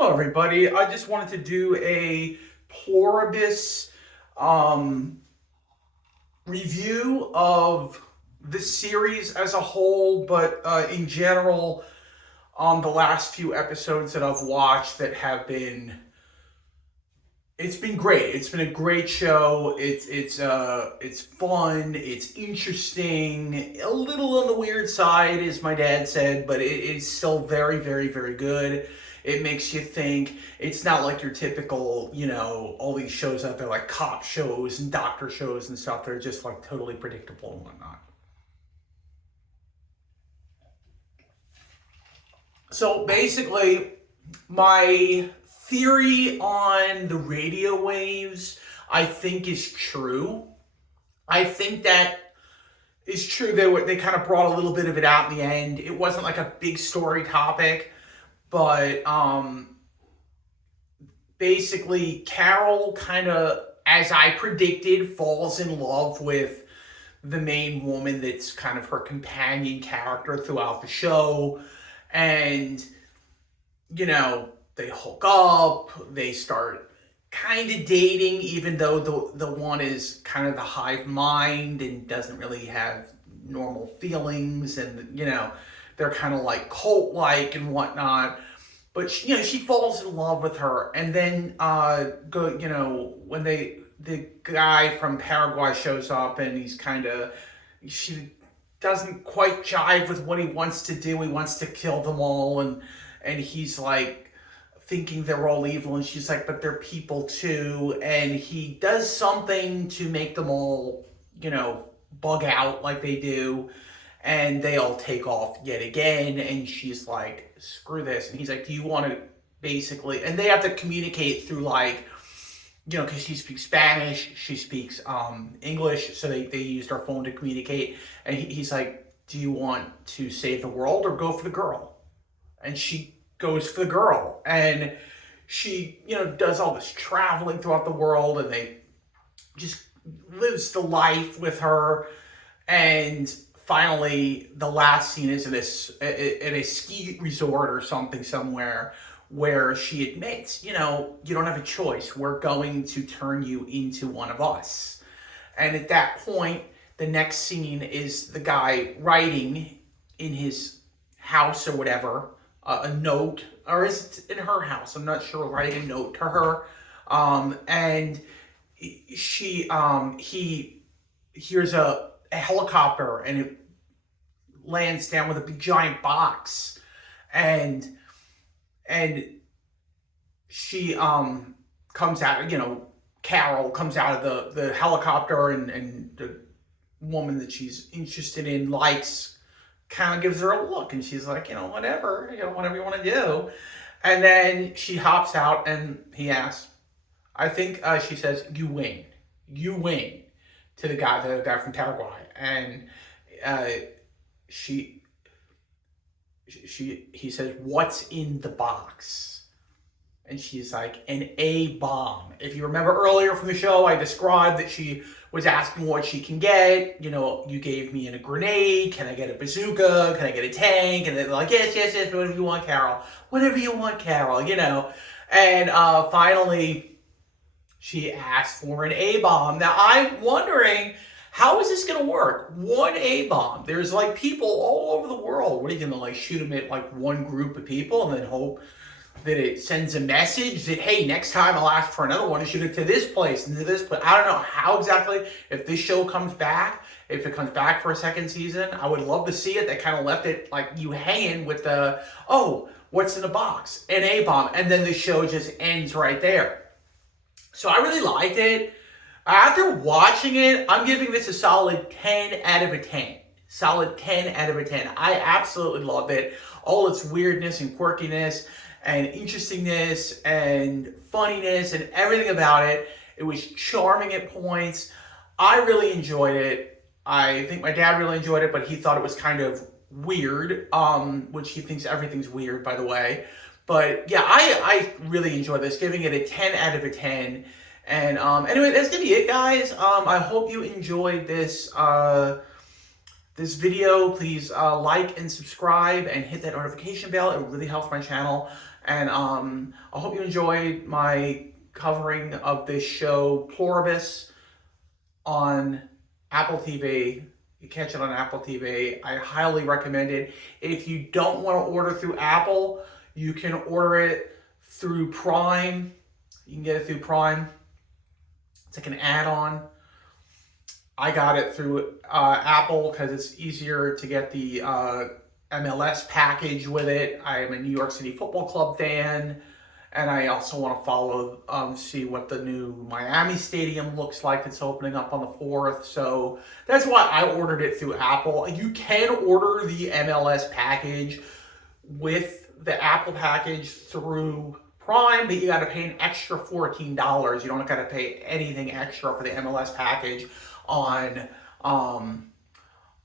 Hello, everybody. I just wanted to do a Pluribus um, review of this series as a whole, but in general, on the last few episodes that I've watched that have been. It's been great. It's been a great show. It's fun. It's interesting. A little on the weird side, as my dad said, but it is still very, very, very good. It makes you think. It's not like your typical, all these shows out there like cop shows and doctor shows and stuff. They're just like totally predictable and whatnot. So basically, my theory on the radio waves, I think, is true. I think that is true. They kind of brought a little bit of it out in the end. It wasn't like a big story topic, but basically, Carol kind of, as I predicted, falls in love with the main woman that's kind of her companion character throughout the show. And, they hook up, they start kind of dating, even though the one is kind of the hive mind and doesn't really have normal feelings. And, they're kind of like cult like and whatnot. But, she falls in love with her. And then, when the guy from Paraguay shows up and she doesn't quite jive with what he wants to do. He wants to kill them all, and he's like thinking they're all evil, and she's like, but they're people too. And he does something to make them all, bug out like they do, and they all take off yet again. And she's like, screw this. And he's like, do you want to basically? And they have to communicate through like, because she speaks Spanish, she speaks English, so they used our phone to communicate. And he's like, do you want to save the world or go for the girl? And she goes for the girl. And she, does all this traveling throughout the world, and they just lives the life with her. And finally, the last scene is at a ski resort or something somewhere, where she admits, you don't have a choice. We're going to turn you into one of us. And at that point, the next scene is the guy writing in his house or whatever, a note, or is it in her house? I'm not sure, writing a note to her. And he hears a helicopter, and it lands down with a big giant box. And she comes out, Carol comes out of the helicopter, and the woman that she's interested in likes, kind of gives her a look, and she's like, whatever, whatever you want to do. And then she hops out, and he asks, I think she says, you win, to the guy from Paraguay. And he says, what's in the box? And she's like, an A bomb. If you remember earlier from the show, I described that she was asking what she can get. You gave me a grenade. Can I get a bazooka? Can I get a tank? And they're like, yes, whatever you want, Carol. Whatever you want, Carol, And finally, she asked for an A bomb. Now, I'm wondering, how is this going to work? One A bomb. There's like people all over the world. What are you going to like shoot them at like one group of people and then hope that it sends a message that, hey, next time I'll ask for another one and shoot it to this place and to this place. I don't know how exactly, if this show comes back, if it comes back for a second season, I would love to see it. They kind of left it like you hanging with the, what's in the box? An A bomb. And then the show just ends right there. So I really liked it. After watching it, I'm giving this a solid 10 out of a 10. Solid 10 out of a 10. I absolutely loved it. All its weirdness and quirkiness and interestingness and funniness and everything about it. It was charming at points. I really enjoyed it. I think my dad really enjoyed it, but he thought it was kind of weird, which he thinks everything's weird, by the way. But yeah, I really enjoyed this, giving it a 10 out of a 10. And anyway, that's gonna be it, guys. I hope you enjoyed this this video. Please like and subscribe and hit that notification bell. It really helps my channel. And I hope you enjoyed my covering of this show, Pluribus, on Apple TV. You catch it on Apple TV. I highly recommend it. If you don't want to order through Apple, you can order it through Prime. You can get it through Prime. It's like an add-on. I got it through Apple because it's easier to get the MLS package with it. I am a New York City Football Club fan, and I also want to follow, see what the new Miami Stadium looks like. It's opening up on the 4th, so that's why I ordered it through Apple. You can order the MLS package with the Apple package through Prime, but you got to pay an extra $14. You don't got to pay anything extra for the MLS package on.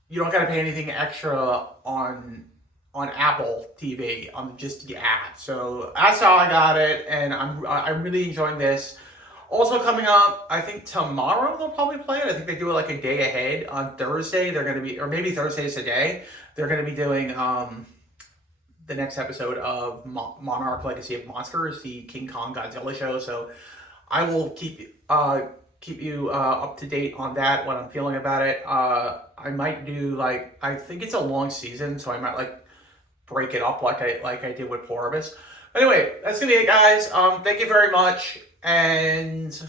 You don't got to pay anything extra on Apple TV on just the app. So that's how I got it, and I'm really enjoying this. Also coming up, I think tomorrow they'll probably play it. I think they do it like a day ahead on Thursday. They're going to be, or maybe Thursday's today. They're going to be doing the next episode of Monarch Legacy of Monsters, the King Kong Godzilla show. So I will keep you up to date on that, what I'm feeling about it. I might do, like, I think it's a long season, so I might like break it up like I did with Pluribus. Anyway, that's gonna be it, guys. Thank you very much, and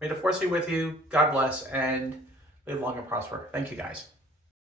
may the force be with you. God bless, and live long and prosper. Thank you, guys.